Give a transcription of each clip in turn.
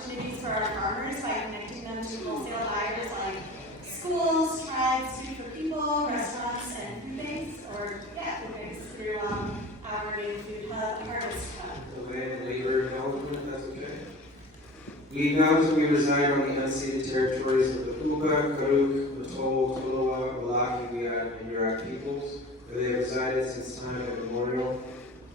opportunities for our farmers by connecting them to wholesale buyers like schools, tribes, food for people, restaurants, and food banks, food banks through our new food hub, Harvest Hub. Land, labor, and development, if that's okay. We acknowledge that we reside on the unceded territories of the Hupa, Karuk, Matol, Tolowa, Walaki, Wiyat, and Yurok peoples, where they have resided since time immemorial.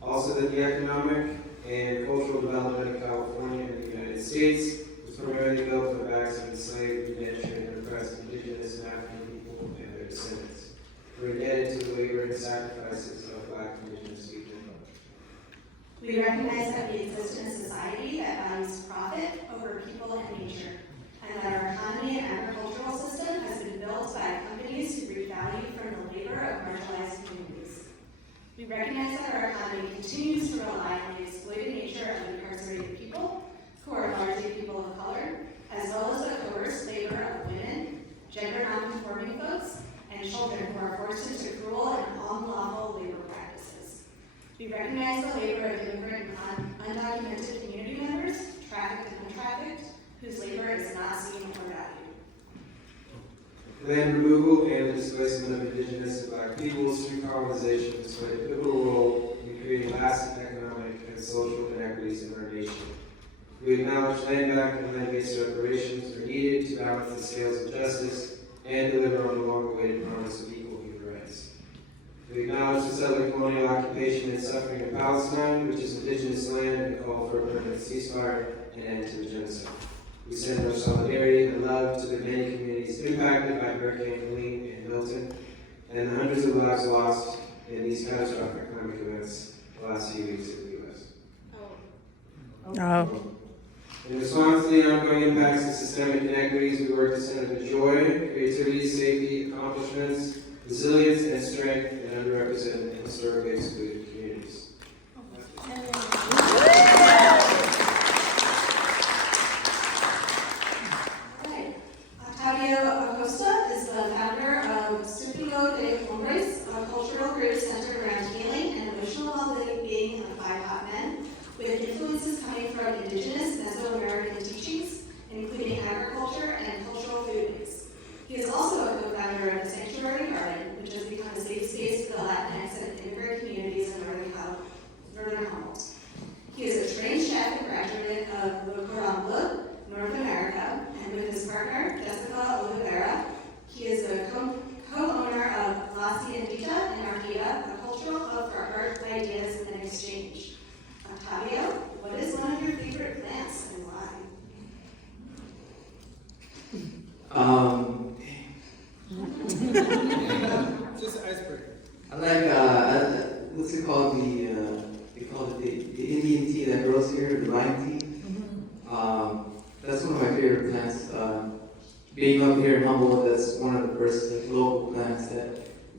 Also that the economic and cultural development of California and the United States was primarily built on the backs of enslaved, indentured, and oppressed Indigenous and African people and their descendants. We're indebted to the labor and sacrifices of Black Indigenous people. We recognize that we exist in a society that values profit over people and nature, and that our economy and agricultural system has been built by companies who reap value from the labor of marginalized communities. We recognize that our economy continues to rely on the exploited nature of incarcerated people, who are largely people of color, as well as the coerced labor of women, gender non-conforming folks, and children who are forced into cruel and unlawful labor practices. We recognize the labor of immigrant and undocumented community members, trafficked and untrafficked, whose labor is not seen or valued. Land removal and the displacement of Indigenous and Black peoples through colonization has played a pivotal role in creating lasting economic and social inequities in our nation. We acknowledge land back and land-based reparations are needed to balance the scales of justice and deliver on the long-awaited promise of equal human rights. We acknowledge the settler colonial occupation and suffering in Palestine, which is Indigenous land, and call for a permanent ceasefire and end to the genocide. We send our solidarity and love to the many communities impacted by Hurricane Helene and Milton, and the hundreds of lives lost in these catastrophic climate events the last few weeks in the U.S. In response to the ongoing impacts of systemic inequities, we work to center the joy, creativity, safety, accomplishments, resilience, and strength in underrepresented and historically excluded communities. Octavio Acosta is the founder of Circulo de Hombres, a cultural group centered around healing and emotional well-being of BIPOC men, with influences coming from Indigenous Mesoamerican teachings, including agriculture and cultural foodways. He is also a co-founder of the Sanctuary Garden, which has become a safe space for the Latinx and Immigrant communities in Northern Humboldt. He is a trained chef and graduate of the Cordon Bleu North America, and with his partner, Jessica Olivera, he is the co-owner of Ciendita and Arcata, a cultural hub for art, ideas, and exchange. Octavio, what is one of your favorite plants and why? Just an icebreaker. I like, what's it called? They call it the Indian tea that grows here, the lime tea. That's one of my favorite plants. Being up here in Humboldt, that's one of the first local plants that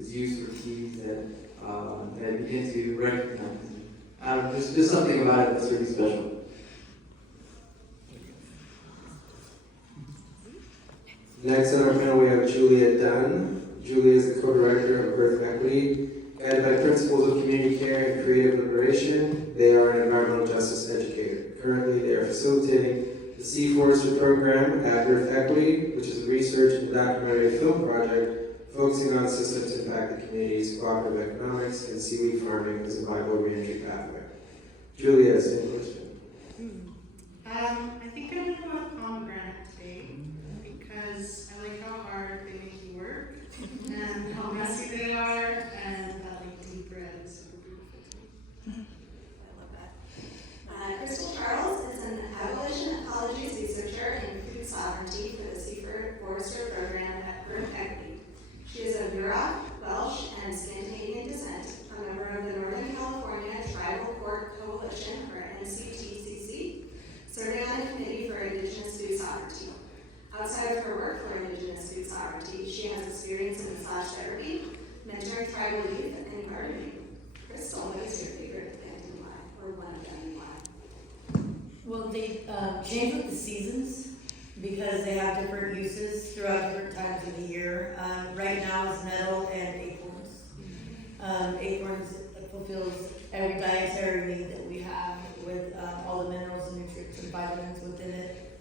is used for teas that I begin to recognize. There's just something about it that's really special. Next on our panel, we have Julia Dunn. Julia is the co-director of Birth Equity. Guided by principles of community care and creative liberation, they are an environmental justice educator. Currently, they are facilitating the Sea Forester program at Birth Equity, which is a research and documentary film project focusing on systems to impact the community's cooperative economics and seaweed farming as a viable reentry pathway. Julia is in question. I think I'm going to go with pomegranate today because I like how hard they make you work and how messy they are, and that like deep red is super beautiful to me. I love that. Crystal Charles is an abolition ecologies researcher in food sovereignty for the Sea Forester program at Birth Equity. She is of Yurok, Welsh, and Scandinavian descent, a member of the Northern California Tribal Court Coalition, or NCGA, serving on the Committee for Indigenous Food Sovereignty. Outside of her work for Indigenous Food Sovereignty, she has experience in massage therapy, mentoring tribal youth, and gardening. Crystal, what is your favorite plant and why, or one of them and why? Well, they change with the seasons because they have different uses throughout different times of the year. Right now is nettle and acorns. Acorns fulfills every dietary need that we have with all the minerals and nutrients and vitamins within it.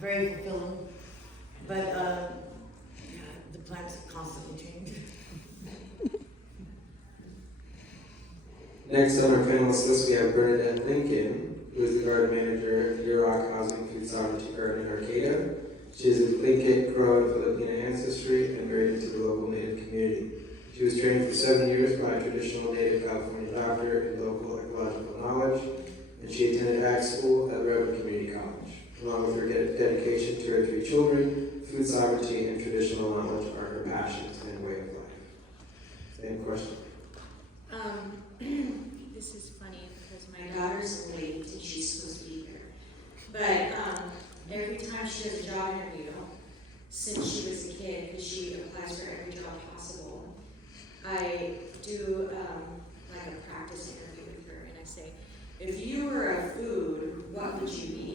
very fulfilling. But yeah, the plans constantly change. Next on our panelist list, we have Bernadette Lincoln, who is the garden manager at Year Rock Housing Food Sovereignty Garden in Arcata. She is of Lincoln, Crow, and Filipino ancestry and married into the local Native community. She was trained for 7 years by a traditional Native California doctor in local ecological knowledge, and she attended ag school at Redwood Community College. Along with her dedication to her 3 children, food sovereignty and traditional knowledge are her passions and way of life. Same question. This is funny because my daughter's late and she's supposed to be here. But every time she does a job interview, since she was a kid, because she applies for every job possible, I do like a practice interview with her, and I say, if you were a food, what would you be?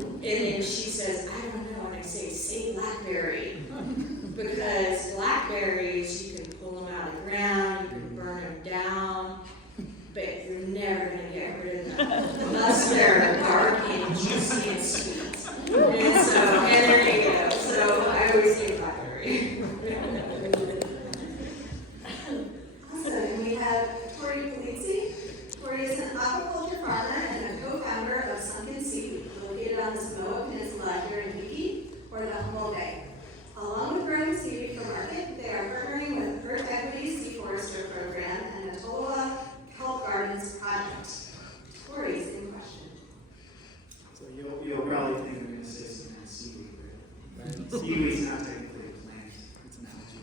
And then she says, I don't know, and I say blackberry. Because blackberries, you can pull them out of the ground, you can burn them down, but you're never going to get rid of them unless they're dark and juicy and sweet. And so, and they're native, so I always say blackberry. Awesome. We have Tori Polizzi. Tori is an aquaculture farmer and a co-founder of Sunken Seafood, located on the Samoa Peninsula here in Iquique, or the Humboldt County. Along with growing seaweed for market, they are partnering with Earth Equity Sea Forester Program and the Toloa Health Gardens Project. Tori's in question. So you'll probably think I'm going to say some kind of seaweed, right? But seaweed's not technically a plant, it's an algae.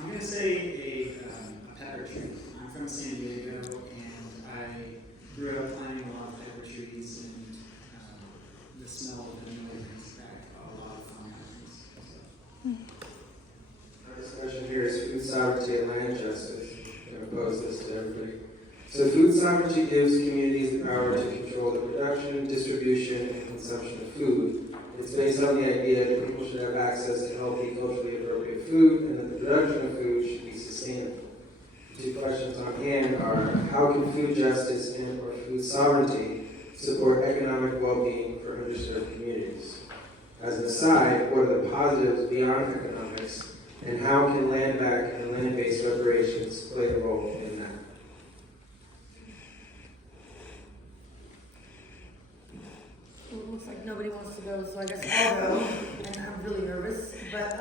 I'm going to say a pepper tree. I'm from San Diego, and I grew up planting a lot of pepper trees, and the smell of them brings back a lot of fun memories. Our discussion here is food sovereignty and land justice. I'm going to pose this to everybody. So food sovereignty gives communities the power to control the production, distribution, and consumption of food. It's based on the idea that people should have access to healthy, culturally appropriate food, and that the production of food should be sustainable. The 2 questions on hand are, how can food justice and or food sovereignty support economic well-being for underserved communities? As an aside, what are the positives beyond economics, and how can land back and land-based reparations play a role in that? Well, it looks like nobody wants to go, so I guess I'll go, and I'm really nervous. But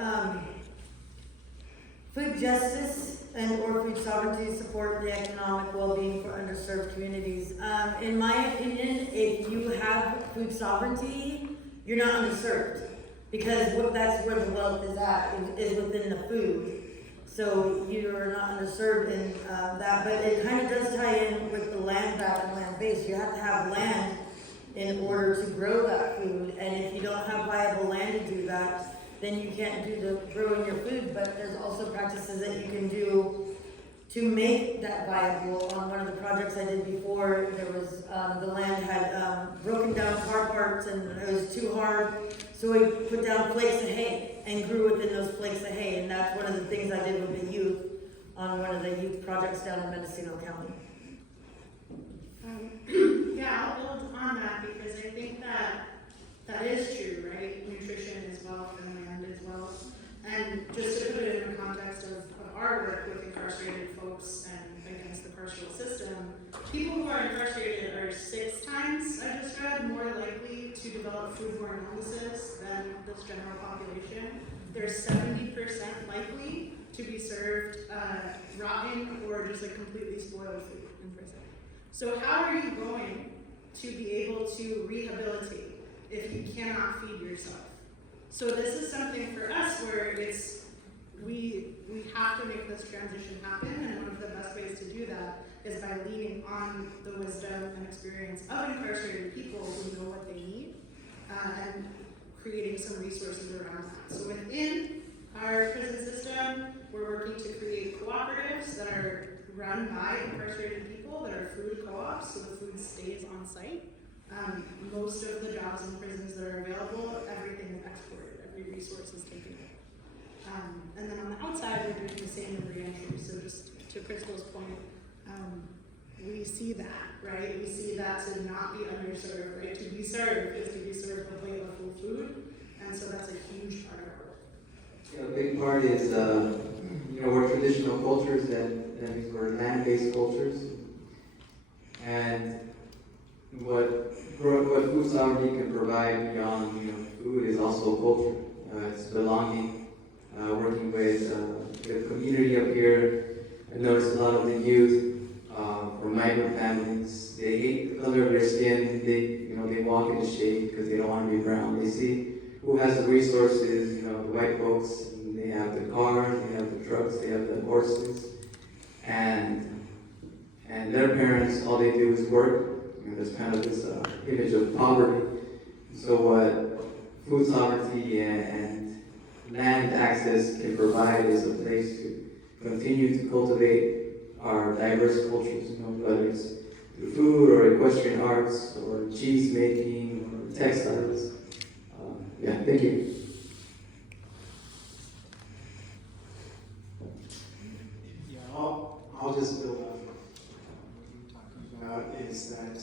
food justice and or food sovereignty support the economic well-being for underserved communities. In my opinion, if you have food sovereignty, you're not underserved, because that's where the wealth is at, is within the food. So you're not underserved in that, but it kind of does tie in with the land back and land base. You have to have land in order to grow that food, and if you don't have viable land to do that, then you can't do the growing your food. But there's also practices that you can do to make that viable. On one of the projects I did before, there was the land had broken down car parts and it was too hard, so we put down flakes of hay and grew within those flakes of hay, and that's one of the things I did with the youth on one of the youth projects down in Mendocino County. Yeah, I'll build on that because I think that is true, right? Nutrition is wealth and land is wealth. And just to put it in the context of our work with incarcerated folks and against the carceral system, people who are incarcerated are 6 times, I just read, more likely to develop foodborne illnesses than this general population. They're 70% likely to be served rotten or just like completely spoiled food in prison. So how are you going to be able to rehabilitate if you cannot feed yourself? So this is something for us where it's, we have to make this transition happen, and one of the best ways to do that is by leaning on the wisdom and experience of incarcerated people who know what they need, and creating some resources around that. So within our prison system, we're working to create cooperatives that are run by incarcerated people that are food co-ops, so the food stays on site. Most of the jobs in prisons that are available, everything is exported, every resource is taken. And then on the outside, we're doing the same in reentry. So just to Crystal's point, we see that, right? We see that to not be underserved, right? To be served is to be served a plate of full food, and so that's a huge part of our work. Yeah, a big part is, we're traditional cultures, that means we're land-based cultures. And what food sovereignty can provide beyond, food is also culture. It's belonging, working with the community up here. I noticed a lot of the youth from migrant families, they hate the color of their skin. They walk in the shade because they don't want to be brown. They see who has the resources, the white folks. They have the cars, they have the trucks, they have the horses, and their parents, all they do is work. There's kind of this image of poverty. So what food sovereignty and land access can provide is a place to continue to cultivate our diverse cultures, whether it's through food or equestrian arts or cheese making or textiles. Thank you. Yeah, I'll just build on what you're talking about is that,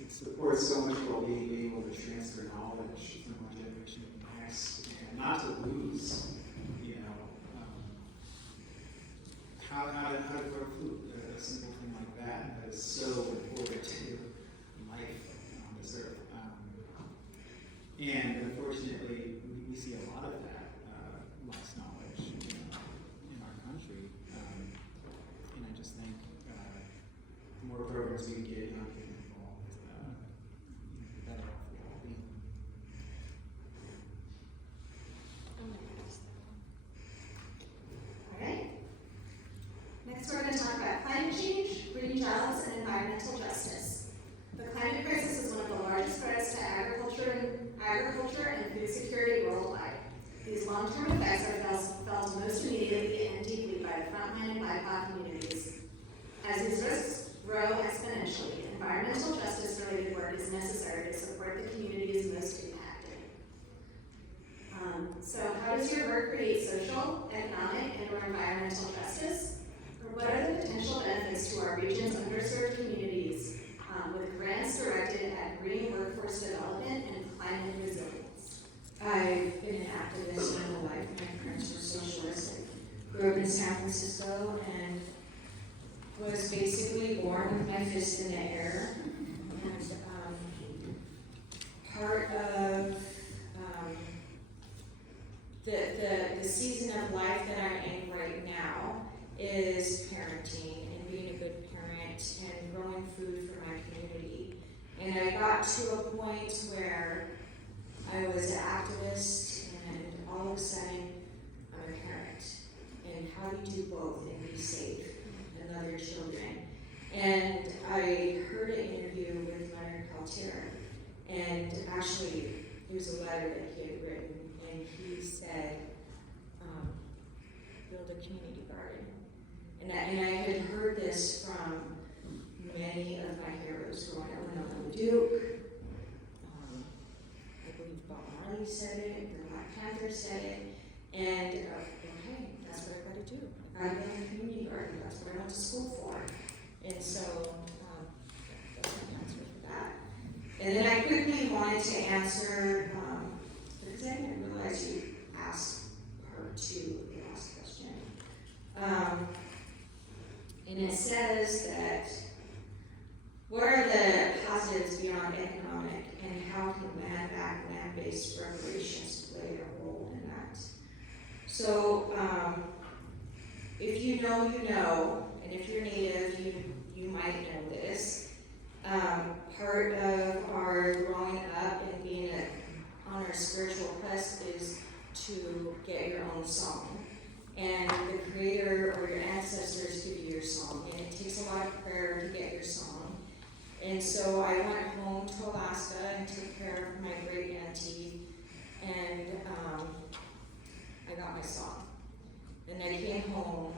it supports so much well-being, being able to transfer knowledge from one generation to the next, and not to lose, how to grow food, a simple thing like that is so important to life on this earth. And unfortunately, we see a lot of that lost knowledge in our country. And I just think the more programs we get young people involved, the better off we'll all be. Alright. Next, we're going to talk about climate change, green jobs, and environmental justice. The climate crisis is one of the largest threats to agriculture and food security worldwide. These long-term effects are felt most immediately and deeply by the frontline and BIPOC communities. As these risks grow exponentially, environmental justice-related work is necessary to support the communities most impacted. So how does your work create social, economic, and/or environmental justice? Or what are the potential benefits to our region's underserved communities with grants directed at green workforce development and climate resilience? I've been an activist my whole life. My parents were socialists. I grew up in San Francisco and was basically born with my fist in the air. And part of the season of life that I'm in right now is parenting and being a good parent and growing food for my community. And I got to a point where I was an activist and all of a sudden I'm a parent. And how do you do both and be safe and love your children? And I heard an interview with Leonard Peltier, and actually it was a letter that he had written, and he said, build a community garden. And I had heard this from many of my heroes growing up. When Duke, I believe Bob Marley said it, the Black Panther said it, and okay, that's what I got to do. I built a community garden, that's what I went to school for. And so, that's my answer for that. And then I quickly wanted to answer, because I didn't realize you asked her to the last question. And it says that, what are the positives beyond economic, and how can land-backed, land-based reparations play a role in that? So, if you know, you know, and if you're Native, you might know this. Part of our growing up and being on our spiritual quest is to get your own song. And the Creator or your ancestors give you your song. And it takes a lot of prayer to get your song. And so I went home to Alaska and took care of my great auntie, and I got my song. And I came home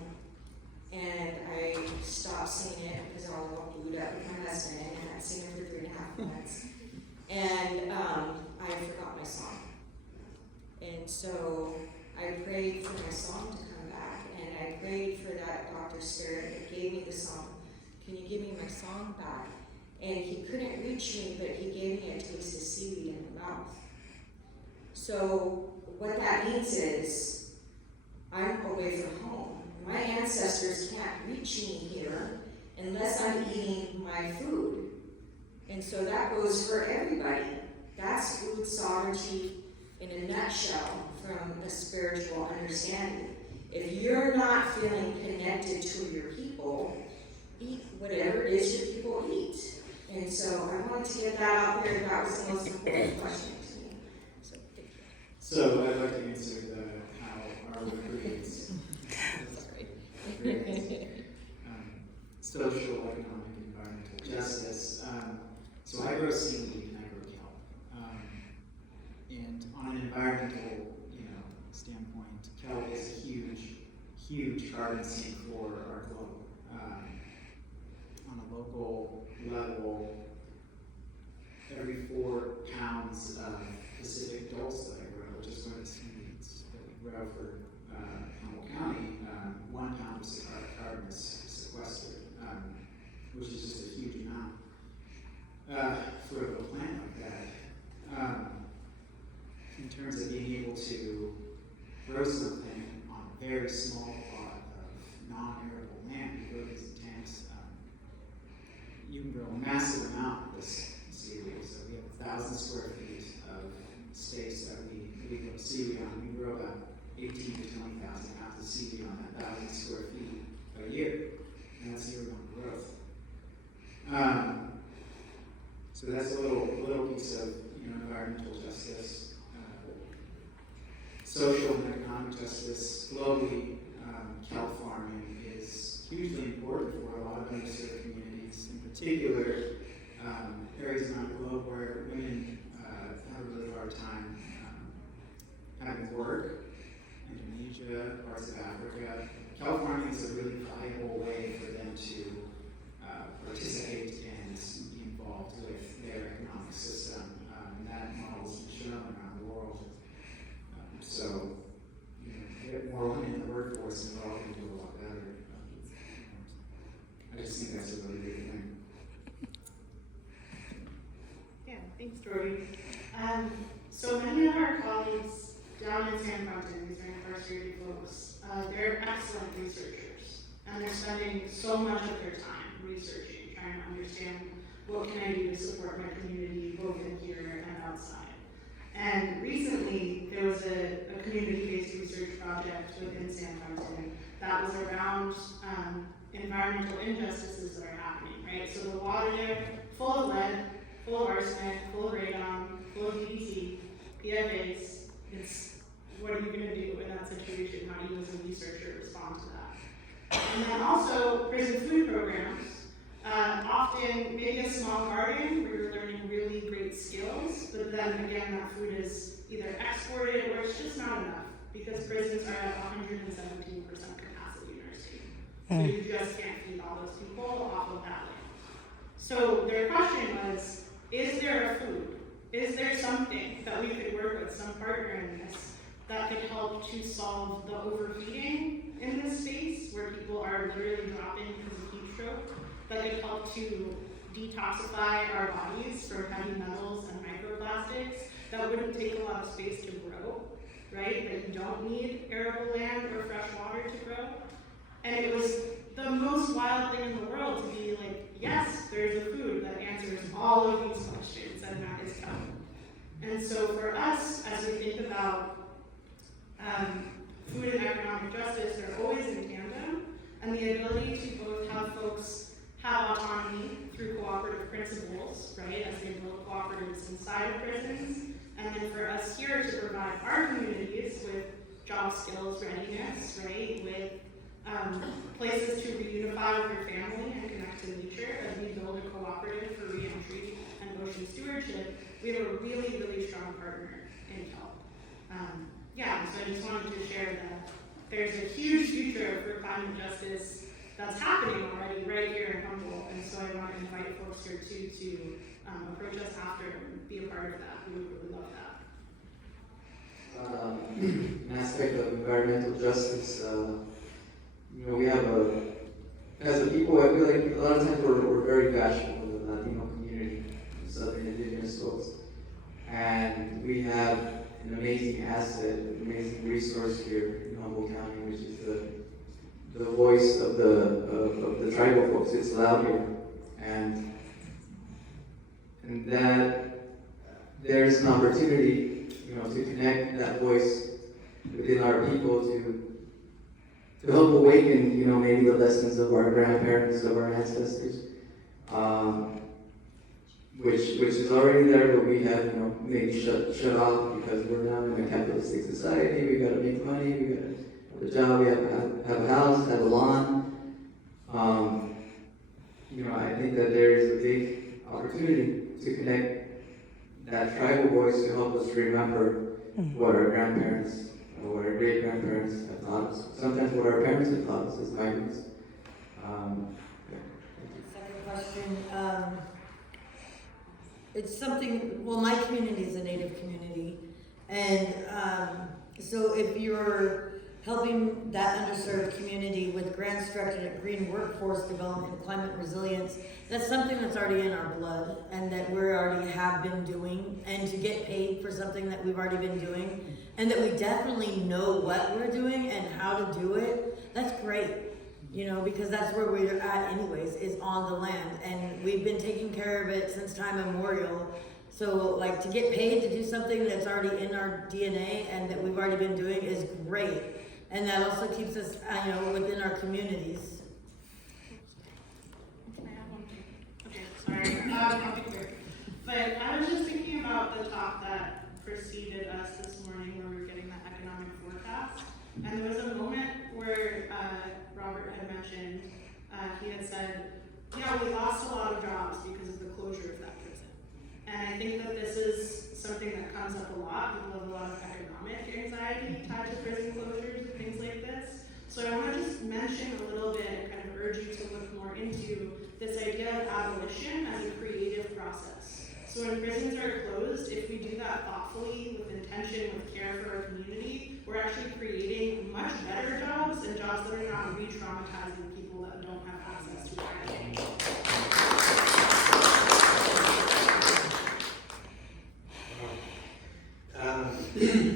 and I stopped singing it because I was all glued up with my husband, and I had sing it for 3.5 months. And I forgot my song. And so I prayed for my song to come back, and I prayed for that doctor spirit that gave me the song can you give me my song back? And he couldn't reach me, but he gave me a taste of seaweed in the mouth. So what that means is, I'm away from home. My ancestors can't reach me here unless I'm eating my food. And so that goes for everybody. That's food sovereignty in a nutshell from a spiritual understanding. If you're not feeling connected to your people, eat whatever it is your people eat. And so I wanted to get that out there. That was the most important question to me. So thank you. So I'd like to answer how our work creates social, economic, and environmental justice. So I grow seaweed and I grow kelp. And on an environmental, standpoint, kelp is a huge carbon sink for our globe. On a local level, every 4 pounds of Pacific dulse that I grow, which is one of the seaweeds that we grow for Humboldt County, 1 pound of carbon is sequestered, which is just a huge amount for a plant like that. In terms of being able to grow something on a very small plot of non-arable land, we grow these in tanks. You can grow a massive amount of this seaweed. So we have 1,000 square feet of space that we grow seaweed on. We grow about 18 to 20,000 pounds of seaweed on that 1,000 square feet a year, and that's year-round growth. So that's a little piece of environmental justice. Social and economic justice globally, kelp farming is hugely important for a lot of underserved communities, in particular areas around the globe where women have a really hard time having work. Indonesia, parts of Africa. Kelp farming is a really viable way for them to participate and be involved with their economic system. And that model has been shown around the world. So, get more women in the workforce and we're all going to do a lot better. I just think that's a really big thing. Yeah, thanks, Dory. So many of our colleagues down in San Quentin, these are incarcerated folks, they're excellent researchers, and they're spending so much of their time researching, trying to understand what can I do to support my community, both in here and outside. And recently, there was a community-based research project within San Quentin that was around environmental injustices that are happening, right? So the water there, full of lead, full of arsenic, full of radon, full of DDT, PFAS. It's, what are you going to do in that situation? How do you as a researcher respond to that? And then also prison food programs. Often, maybe a small garden where you're learning really great skills, but then again, that food is either exported or it's just not enough because prisons are at 117% capacity nursing. So you just can't feed all those people off of that land. So their question was, is there a food? Is there something that we could work with, some partner in this, that could help to solve the overfeeding in this space where people are literally dropping because of heat stroke? That could help to detoxify our bodies from heavy metals and microplastics that wouldn't take a lot of space to grow, right? That you don't need arable land or fresh water to grow. And it was the most wild thing in the world to be like, yes, there's a food that answers all of these questions, and that is kelp. And so for us, as we think about food and economic justice, they're always in tandem, and the ability to both have folks have autonomy through cooperative principles, right, as they build cooperatives inside of prisons, and then for us here to provide our communities with job skills readiness, right, with places to reunify with your family and connect to nature as we build a cooperative for reentry and ocean stewardship. We have a really, really strong partner in kelp. So I just wanted to share that there's a huge future for climate justice that's happening already right here in Humboldt, and so I want to invite folks here too to approach us after and be a part of that. We would really love that. An aspect of environmental justice, we have as a people, people, I feel like a lot of times we're very bashful with the Latino community, Southern Indigenous folks. And we have an amazing asset, an amazing resource here in Humboldt County, which is the voice of the tribal folks. It's loud here. And that there's an opportunity, to connect that voice within our people to help awaken, maybe the lessons of our grandparents, of our ancestors, which is already there, but we have, maybe shut off because we're now in a capitalistic society. We gotta make money, we gotta have a job, we have to have a house, have a lawn. I think that there is a big opportunity to connect that tribal voice to help us remember what our grandparents or what our great grandparents have taught us. Sometimes what our parents have taught us as migrants. Second question, it's something, well, my community is a Native community, and so if you're helping that underserved community with grants directed at green workforce development and climate resilience, that's something that's already in our blood and that we already have been doing, and to get paid for something that we've already been doing and that we definitely know what we're doing and how to do it, that's great. Because that's where we're at anyways, is on the land, and we've been taking care of it since time immemorial. So to get paid to do something that's already in our DNA and that we've already been doing is great. And that also keeps us, within our communities. Can I have one thing? Okay, sorry, I'll be quick. But I was just thinking about the talk that preceded us this morning where we were getting that economic forecast. And there was a moment where Robert had mentioned, he had said, yeah, we lost a lot of jobs because of the closure of that prison. And I think that this is something that comes up a lot. People have a lot of economic anxiety tied to prison closures and things like this. So I want to just mention a little bit and kind of urge you to look more into this idea of abolition as a creative process. So when prisons are closed, if we do that thoughtfully, with intention, with care for our community, we're actually creating much better jobs and jobs that are not re-traumatizing people that don't have access to housing.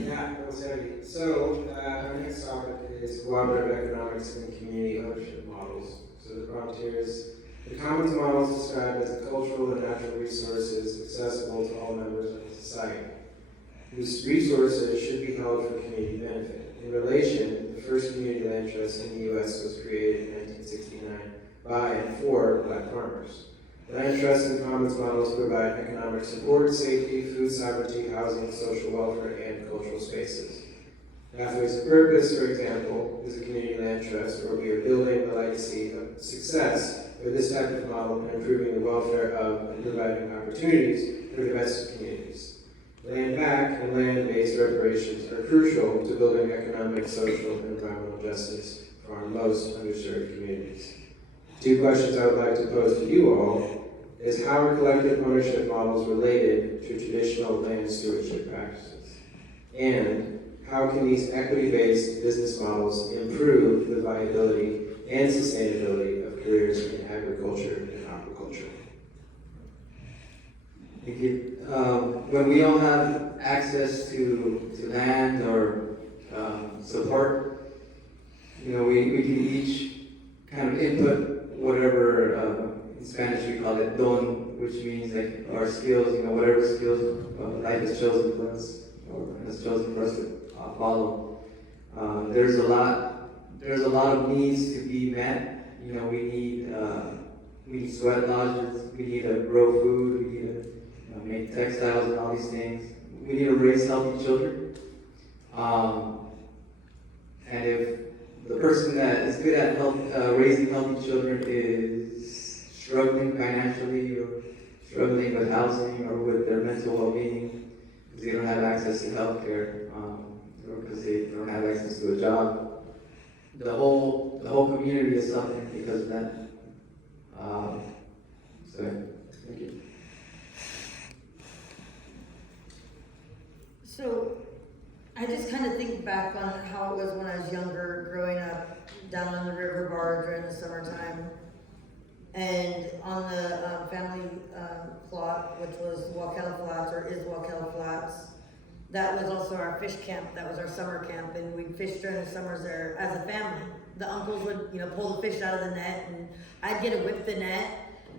That was heavy. So, our next topic is cooperative economics and community ownership models. So the prompt here is, the commons model is described as the cultural and natural resources accessible to all members of the society, whose resources should be held for community benefit. In relation, the first community land trust in the U.S. was created in 1969 by and for Black farmers. Land trusts and commons models provide economic support, safety, food sovereignty, housing, social welfare, and cultural spaces. Pathways of Purpose, for example, is a community land trust where we are building a legacy of success with this type of model and improving the welfare of and providing opportunities for the best of communities. Land back and land-based reparations are crucial to building economic, social, and environmental justice for our most underserved communities. Two questions I would like to pose to you all is, how are collective ownership models related to traditional land stewardship practices? And how can these equity-based business models improve the viability and sustainability of careers in agriculture and aquaculture? Thank you. When we all have access to land or support, we can each kind of input whatever, in Spanish we call it don, which means our skills, whatever skills life has chosen for us, or has chosen for us to follow. There's a lot of needs to be met. We need sweat lodges, we need to grow food, we need to make textiles and all these things. We need to raise healthy children. And if the person that is good at raising healthy children is struggling financially or struggling with housing or with their mental well-being because they don't have access to health care or because they don't have access to a job, the whole community is suffering because of that. Thank you. So I just kind of think back on how it was when I was younger, growing up down on the river bar during the summertime. And on the family plot, which was Waukella Flats, or is Waukella Flats, that was also our fish camp. That was our summer camp, and we'd fish during the summers there as a family. The uncles would, pull the fish out of the net, and I'd get to whip the net.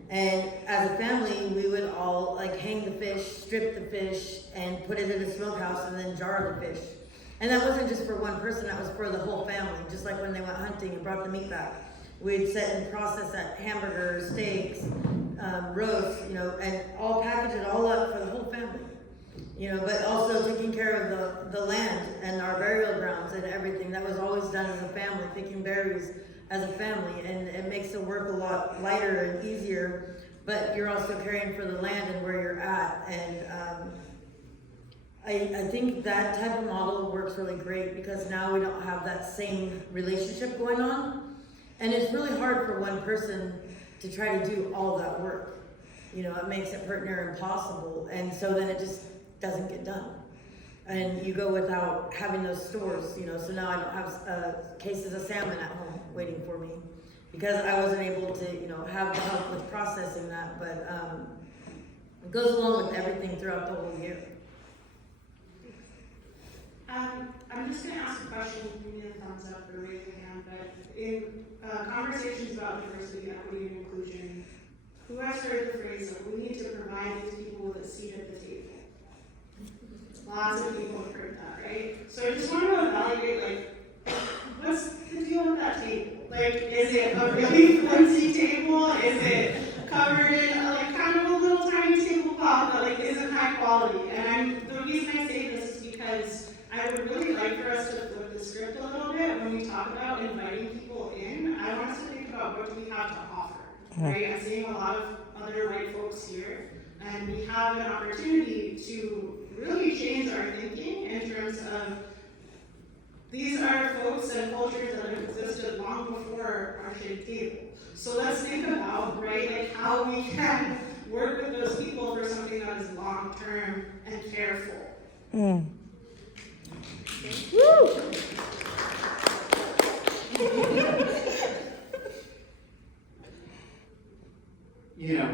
And as a family, we would all hang the fish, strip the fish, and put it in a smokehouse, and then jar the fish. And that wasn't just for one person; that was for the whole family. Just like when they went hunting and brought the meat back, we'd set and process that hamburgers, steaks, roast, and all package it all up for the whole family. But also taking care of the land and our burial grounds and everything. That was always done as a family, picking berries as a family, and it makes the work a lot lighter and easier, but you're also caring for the land and where you're at. And I think that type of model works really great because now we don't have that same relationship going on. And it's really hard for one person to try to do all that work. It makes it pretty near impossible. And so then it just doesn't get done. And you go without having those stores, so now I don't have cases of salmon at home waiting for me because I wasn't able to, have the help with processing that. But it goes along with everything throughout the whole year. I'm just going to ask a question, give me a thumbs up or raise your hand, but in conversations about diversity, equity, and inclusion, who has heard the phrase that we need to provide these people with a seat at the table? Lots of people have heard that, right? So I just want to evaluate, what's the deal with that table? Is it a really flimsy table? Is it covered in kind of a little tiny tablecloth that isn't high quality? And the reason I say this is because I would really like for us to flip the script a little bit when we talk about inviting people in. I want us to think about what do we have to offer, right? I'm seeing a lot of other white folks here, and we have an opportunity to really change our thinking in terms of these are folks and cultures that have existed long before our shaped table. So let's think about, how we can work with those people for something that is long-term and careful. Woo!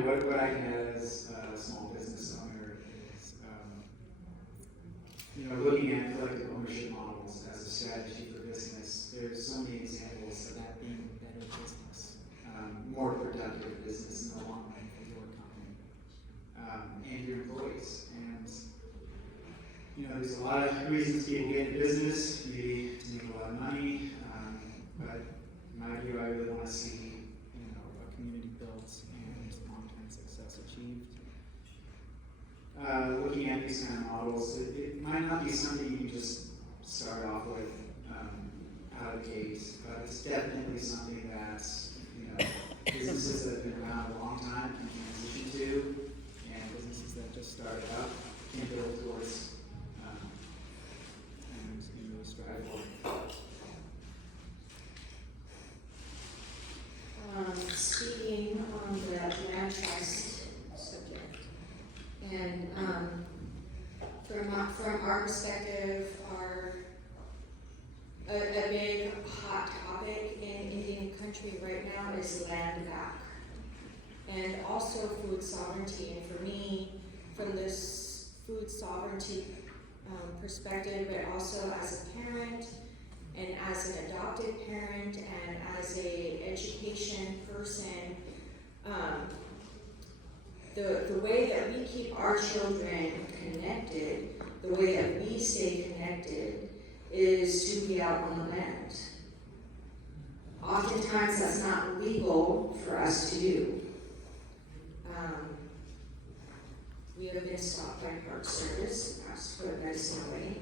What I can add as a small business owner is, looking at collective ownership models as a strategy for business. There's so many examples of that being better business, more productive business in the long run for your company and your employees. And there's a lot of reasons people get into business, maybe to make a lot of money, but in my view, I really want to see a community built and long-term success achieved. Looking at these kind of models, it might not be something you can just start off with out of the gate, but it's definitely something that businesses that have been around a long time can transition to, and businesses that just started up can build towards and really strive for. Speaking on the land trust subject, and from our perspective, a big hot topic in Indian country right now is land back, and also food sovereignty. And for me, from this food sovereignty perspective, but also as a parent, and as an adopted parent, and as a education person, the way that we keep our children connected, the way that we stay connected, is to be out on the land. Oftentimes that's not legal for us to do. We have been stopped by Park Service, asked to put medicine away,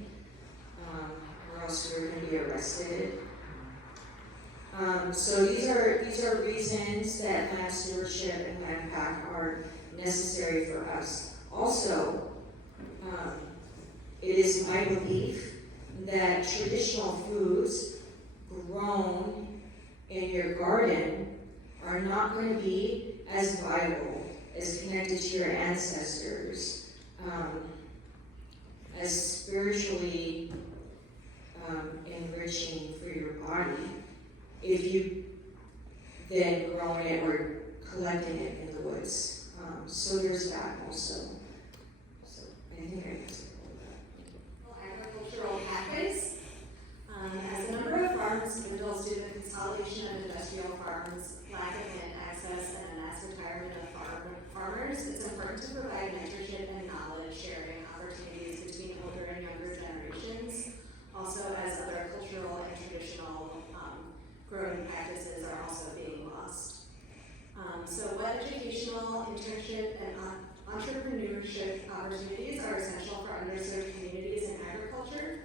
or else we're going to be arrested. So these are reasons that land stewardship and land pack are necessary for us. Also, it is my belief that traditional foods grown in your garden are not going to be as viable, as connected to your ancestors, as spiritually enriching for your body, if you then grown it or collecting it in the woods, so years back also. So I think I answered all of that. Agricultural pathways. As the number of farms dwindles due to the consolidation of industrial farms, lack of land access, and the mass retirement of farmers, it's important to provide mentorship and knowledge sharing opportunities between older and younger generations. Also, as other cultural and traditional growing practices are also being lost. So what educational, internship, and entrepreneurship opportunities are essential for underserved communities in agriculture?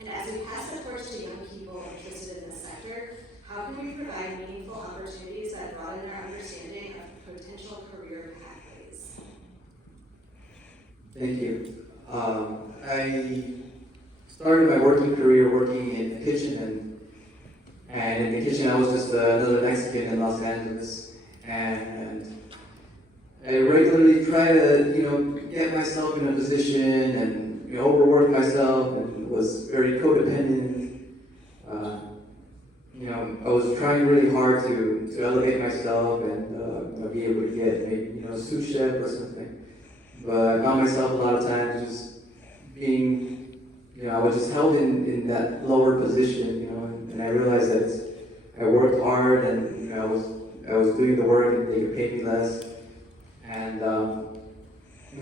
And as we pass the torch to young people interested in this sector, how can we provide meaningful opportunities that broaden their understanding of potential career pathways? Thank you. I started my working career working in the kitchen, and in the kitchen I was just another Mexican in Los Angeles, and I regularly try to, get myself in a position and, overwork myself, and was very codependent. I was trying really hard to elevate myself and be able to get maybe, sous chef or something. But I found myself a lot of times just being, I was just held in that lower position, and I realized that I worked hard and, I was doing the work and they could pay me less. And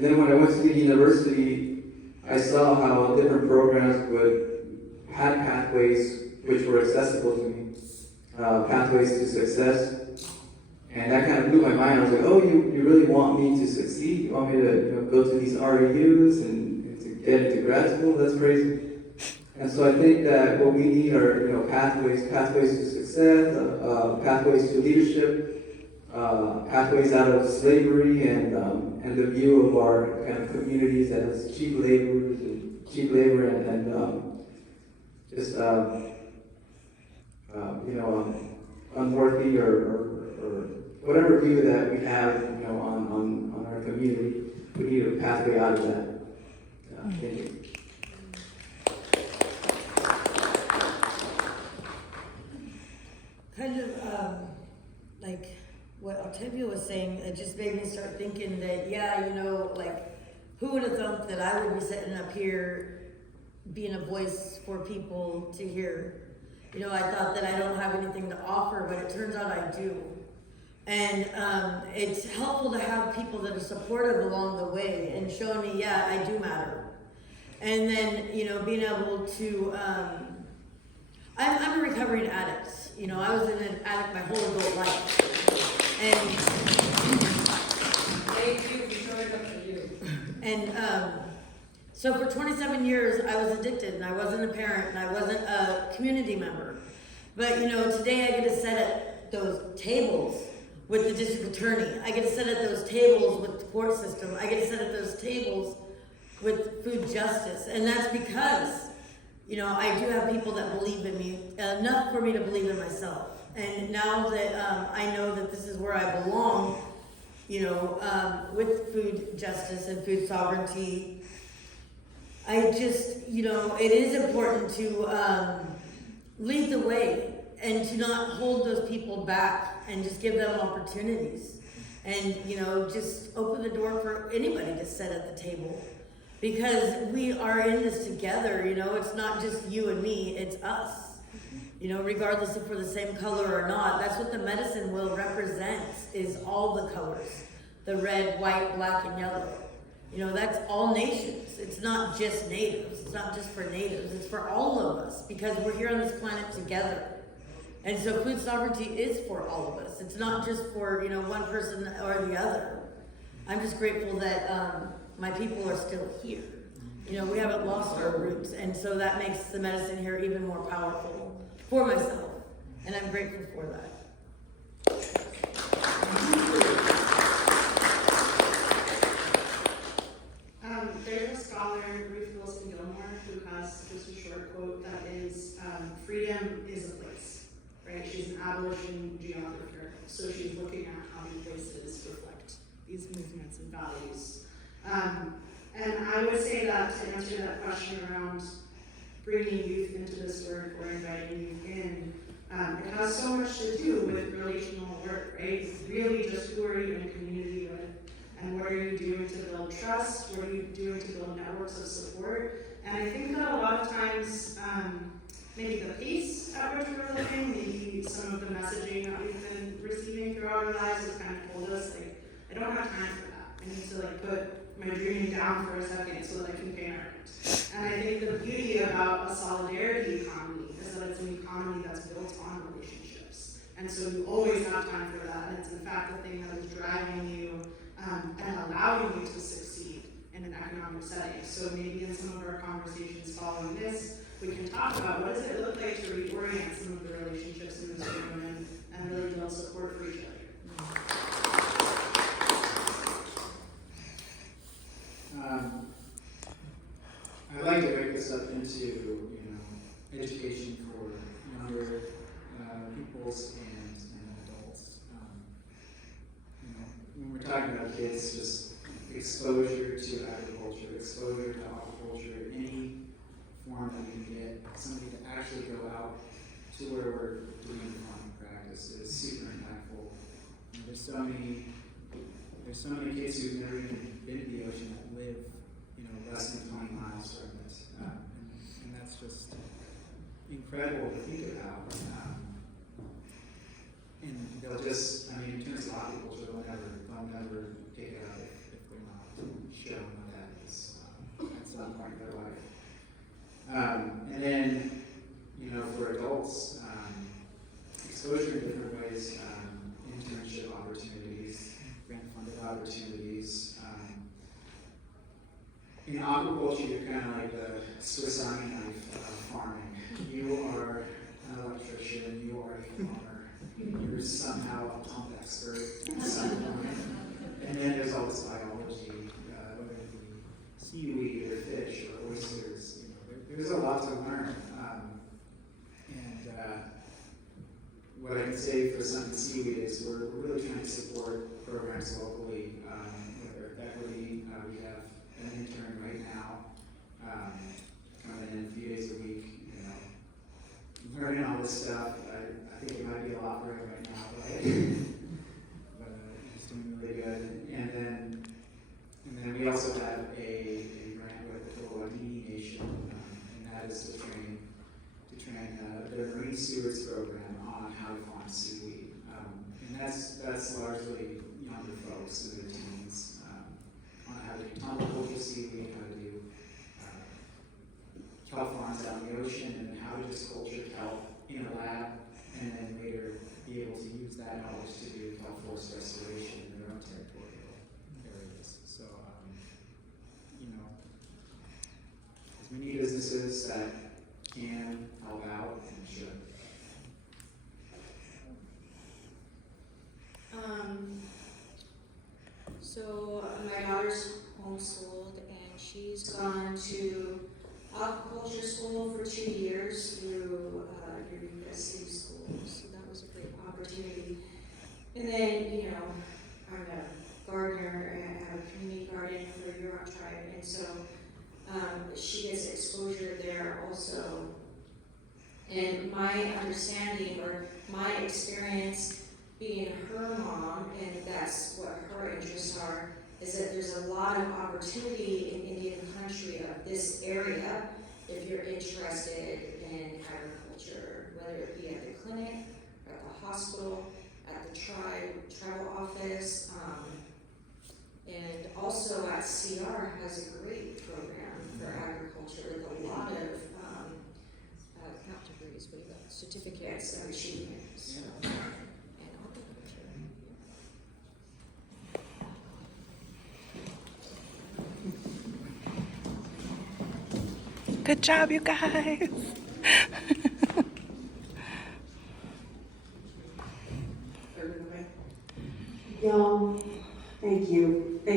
then when I went to the university, I saw how different programs had pathways which were accessible to me, pathways to success. And that kind of blew my mind. I was like, oh, you really want me to succeed? You want me to go to these REUs and to get into grad school? That's crazy. And so I think that what we need are pathways to success, pathways to leadership, pathways out of slavery, and the view of our kind of communities as cheap labor and just unworthy or whatever view that we have on our community. We need a pathway out of that. Thank you. Kind of like what Octavio was saying, it just made me start thinking that, who would have thought that I would be sitting up here being a voice for people to hear? I thought that I don't have anything to offer, but it turns out I do. And it's helpful to have people that are supportive along the way and showing me, I do matter. And then, being able to, I'm a recovering addict. I was an addict my whole adult life. And thank you for showing up for you. And so for 27 years, I was addicted, and I wasn't a parent, and I wasn't a community member. But today I get to sit at those tables with the district attorney. I get to sit at those tables with the court system. I get to sit at those tables with food justice. And that's because, I do have people that believe in me, enough for me to believe in myself. And now that I know that this is where I belong, with food justice and food sovereignty, I just, it is important to lead the way and to not hold those people back and just give them opportunities. And, just open the door for anybody to sit at the table. Because we are in this together, it's not just you and me, it's us. Regardless if we're the same color or not, that's what the medicine wheel represents, is all the colors. The red, white, black, and yellow. That's all nations. It's not just natives. It's not just for natives. It's for all of us, because we're here on this planet together. And so food sovereignty is for all of us. It's not just for, one person or the other. I'm just grateful that my people are still here. We haven't lost our roots. And so that makes the medicine here even more powerful for myself. And I'm grateful for that. There's a scholar, Ruth Wilson Gilmore, who has just a short quote that is, freedom is a place, right? She's an abolition geographer, so she's looking at how many places reflect these movements and values. And I would say that to answer that question around bringing youth into this work or inviting youth in, it has so much to do with relational work, right? Really trust? What are you doing to build networks of support? And I think that a lot of times, maybe the pace at which we're living, maybe some of the messaging that we've been receiving throughout our lives has kind of told us, like, I don't have time for that. I need to like put my dreaming down for a second so that I can pay my rent. And I think the beauty about a solidarity economy is that it's an economy that's built on relationships. And so you always have time for that, and it's in fact the thing that is driving you and allowing you to succeed in an economic setting. So maybe in some of our conversations following this, we can talk about what does it look like to reorient some of the relationships in this room and really build support for each other. I'd like to break this up into, education for younger peoples and adults. When we're talking about kids, just exposure to agriculture, exposure to aquaculture, any form that we can get somebody to actually go out to where we're doing farming practice is super impactful. There's so many kids who've never even been to the ocean that live, less than 20 miles from it, and that's just incredible to think about. And they'll just, in terms of aquaculture, they'll never take it out if they're not shown what that is at some point in their life. And then, for adults, exposure in different ways, internship opportunities, grant-funded opportunities. In aquaculture, you're kind of like the Swiss Army knife farming. You are an electrician, you are a plumber, you're somehow a pump expert at some point. And then there's all this biology, whether it be seaweed or fish or oysters. There's a lot to learn. What I can say for some seaweed is we're really trying to support programs locally with Earth Equity. We have an intern right now coming in a few days a week, learning all this stuff. I think it might be a lot for him right now, but he's doing really good. And then we also have a grant with the Latinx Nation, and that is to train the Marine Stewards program on how to farm seaweed. And that's largely younger folks in their teens on how to do permaculture seaweed, how to do kelp farms out in the ocean, and how to just culture kelp in a lab, and then later be able to use that knowledge to do kelp forest restoration in their own territorial areas. So, as many businesses that can help out and should. So my daughter's homeschooled, and she's gone to aquaculture school for 2 years through Eureka City Schools. So that was a great opportunity. And then, I'm a gardener and I have a community garden for the Yurok tribe, and so she gets exposure there also. And my understanding or my experience being her mom, and that's what her interests are, is that there's a lot of opportunity in Indian country of this area if you're interested in agriculture, whether it be at the clinic, at the hospital, at the tribal office, and also at CR has a great program for agriculture with a lot of not degrees, but certificates of achievement. So, and agriculture. Good job, you guys. Y'all, thank you. I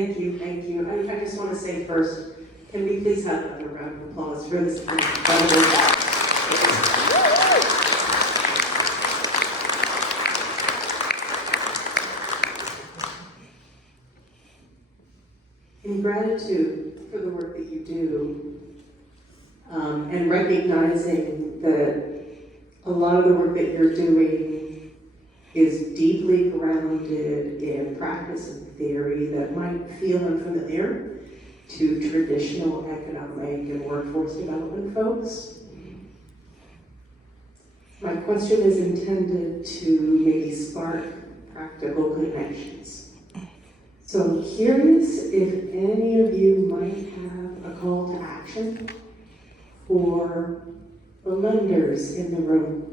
just want to say first, can we please have another round of applause for this incredible in gratitude for the work that you do, and recognizing that a lot of the work that you're doing is deeply grounded in practice and theory that might feel unfamiliar to traditional economic and workforce development folks. My question is intended to maybe spark practical connections. So I'm curious if any of you might have a call to action for the lenders in the room,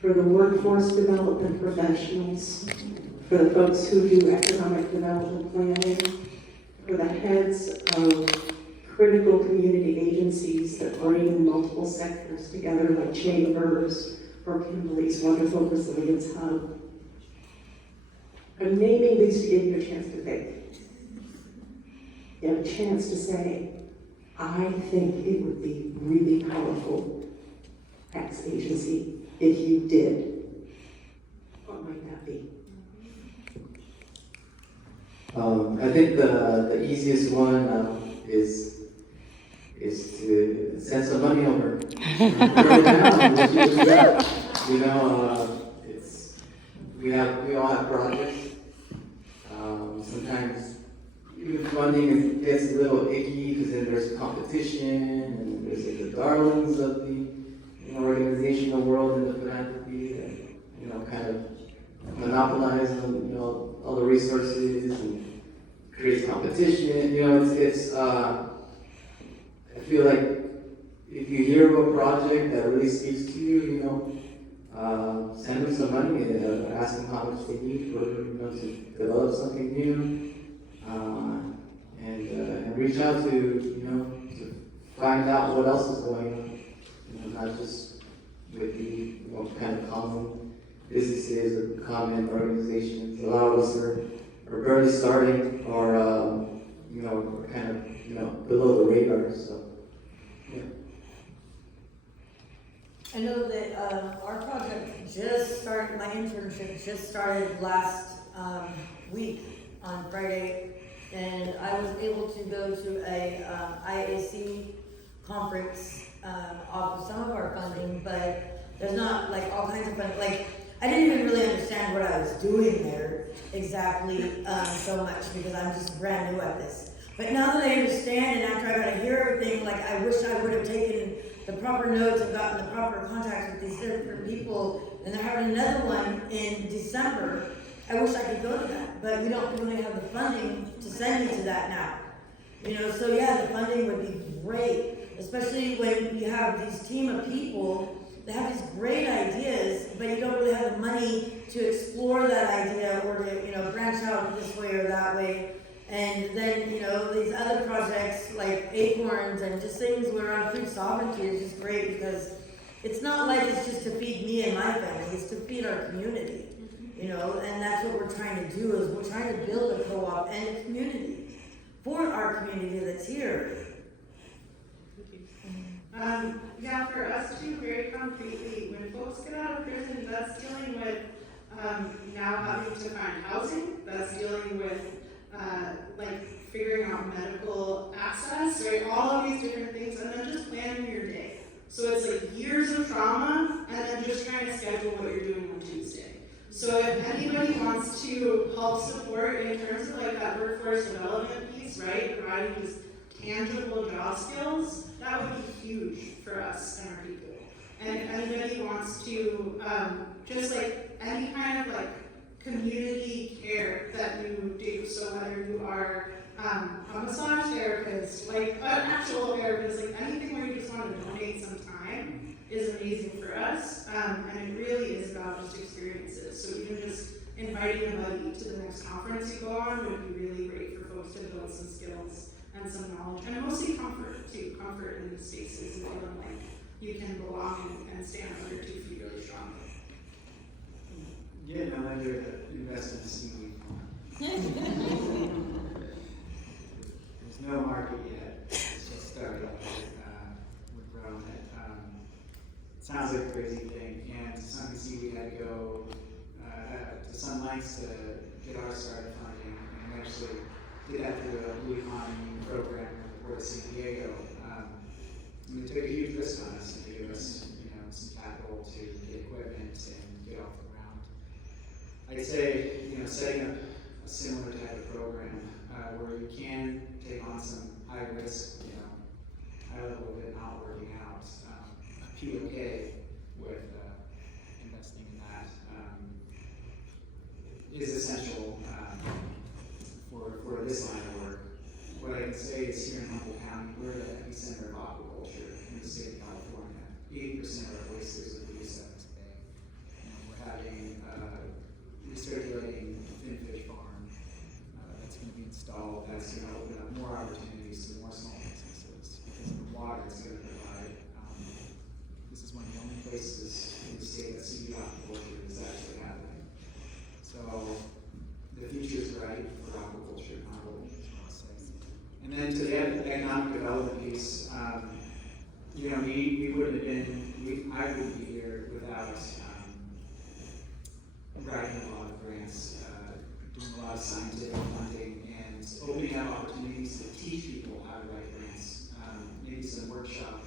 for the workforce development professionals, for the folks who do economic development planning, for the heads of critical community agencies that bring multiple sectors together, like Chambers or Kimberly's wonderful Resilience Hub. I'm naming these to give you a chance to think. You have a chance to say, I think it would be really powerful, X agency, if you did. What might that be? I think the easiest one is to send some money over. You know, we all have projects. Sometimes even funding gets a little icky because then there's competition and there's like the darlings of the organizational world and the philanthropy that kind of monopolize all the resources and creates competition. It's I feel like if you hear of a project that really speaks to you, send them some money and ask them how much they need for to develop something new, and reach out to find out what else is going on, not just with the kind of common businesses or common organizations. A lot of us are barely starting or kind of below the radar. So yeah. I know that our project just started, my internship just started last week on Friday, and I was able to go to a IAC conference off of some of our funding, but there's not like all kinds of funding. Like, I didn't even really understand what I was doing there exactly so much because I'm just brand new at this. But now that I understand and after I got to hear everything, like I wish I would have taken the proper notes and gotten the proper contacts with these different people, and they're having another one in December. I wish I could go to that, but we don't really have the funding to send me to that now. So yeah, the funding would be great, especially when you have these team of people that have these great ideas, but you don't really have the money to explore that idea or to, branch out this way or that way. And then, these other projects like Acorns and just things where on food sovereignty is just great because it's not like it's just to feed me and my family, it's to feed our community, and that's what we're trying to do is we're trying to build a co-op and a community for our community that's here. Yeah, for us too, very concretely, when folks get out of prison, that's dealing with now having to find housing, that's dealing with figuring out medical access, right? All of these different things, and then just planning your day. So it's like years of trauma, and then just trying to schedule what you're doing on Tuesday. So if anybody wants to help support in terms of that workforce development piece, right? Providing these tangible job skills, that would be huge for us and our people. And if anybody wants to just any kind of community care that you do, so whether you are a massage therapist, an actual therapist, anything where you just want to donate some time is amazing for us, and it really is about just experiences. So even just inviting a buddy to the next conference you go on would be really great for folks to build some skills and some knowledge, and mostly comfort too, comfort in these spaces and feeling like you can belong and stand on your 2 feet really strongly. Yeah, no wonder to invest in seaweed farm. There's no market yet. It's just started up. We're growing it. It sounds like a crazy thing, and to some degree we had to go to some lengths to get our started funding, and we actually did that through a blue economy program with the Port of San Diego. And they took a huge risk on us to give us, some capital to get equipment and get off the ground. I'd say, setting up a similar type of program where you can take on some high risk, high level of it not working out. A POK with investing in that is essential for this line of work. What I can say is here in Humboldt County, we're the epicenter of aquaculture in the state of California. 80% of our oysters are produced out of this bay. We're having recirculating finfish farm that's going to be installed. That's going to open up more opportunities for more small businesses because the water is going to provide. This is one of the only places in the state that CB aquaculture is actually happening. So the future is bright for aquaculture in Humboldt. And then to the economic development piece, we wouldn't have been, I wouldn't be here without writing a lot of grants, doing a lot of scientific funding, and opening up opportunities to teach people how to write grants. Maybe some workshop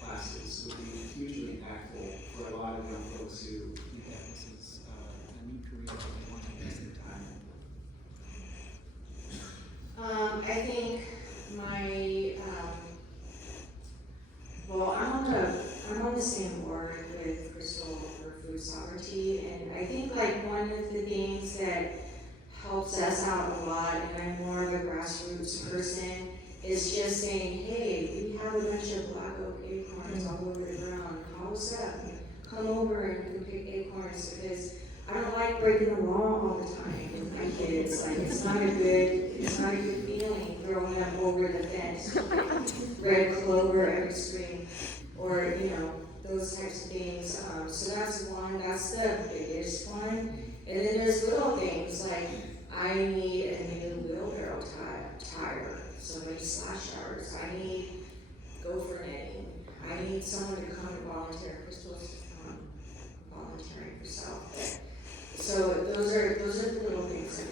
classes would be hugely impactful for a lot of young folks who think that this is a new career that they want to invest their time in. I think I'm on the same board with Crystal for food sovereignty, and I think one of the things that helps us out a lot, and I'm more of a grassroots person, is just saying, hey, we have a bunch of black oak acorns all over the ground. Call us up, come over and you can pick acorns, because I don't like breaking the law all the time with my kids. It's not a good feeling throwing up over the fence, red clover every spring, or those types of things. So that's the biggest one. And then there's little things like I need a new wheelbarrow tire, somebody slash ours. I need gopher netting. I need someone to come and volunteer. Crystal's volunteering herself. So those are the little things that